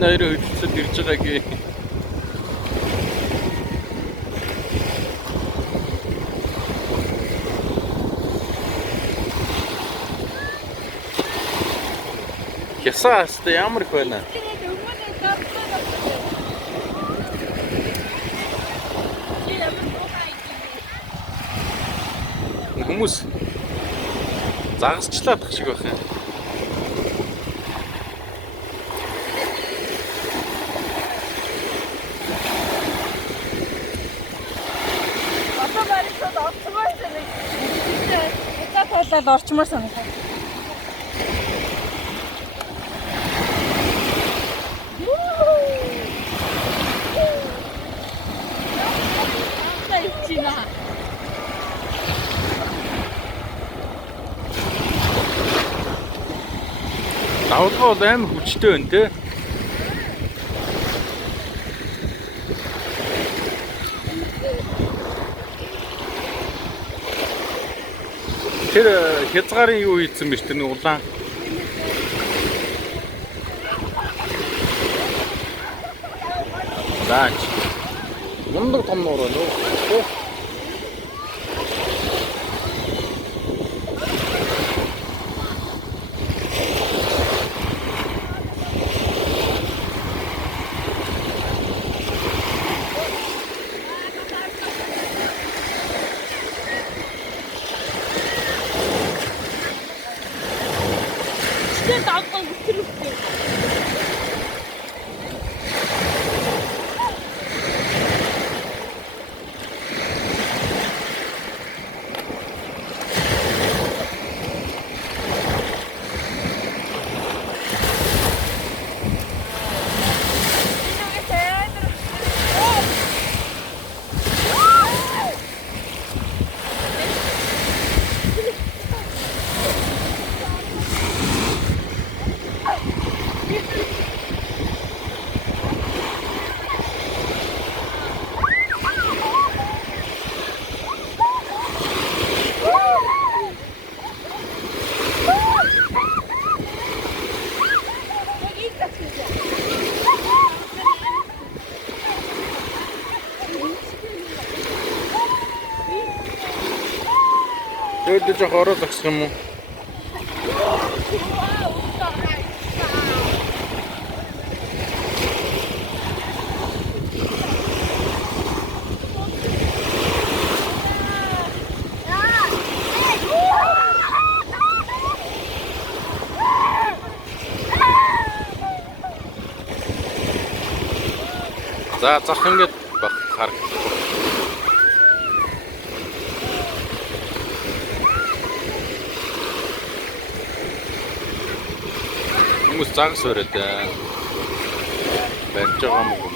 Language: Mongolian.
Нойроо хөдөлсөд ирж байгаа гээ. Ясаа хаста ямар их байна. Хүмүүс загасчлаад тах шиг байх юм. Талаад орчмоор санагдав. Давлгаа бол амар хүчтэй байна те. Тэр хязгаарын юу хийсэн бэ тэр нэг улаан. Даач. Мундаг том нуур байна уу? Тэгээд жоо хороо зогсох юм уу? За зах ингээд баг харагдав. Хүмүүс загас өрөөд барьж байгаа юм уу?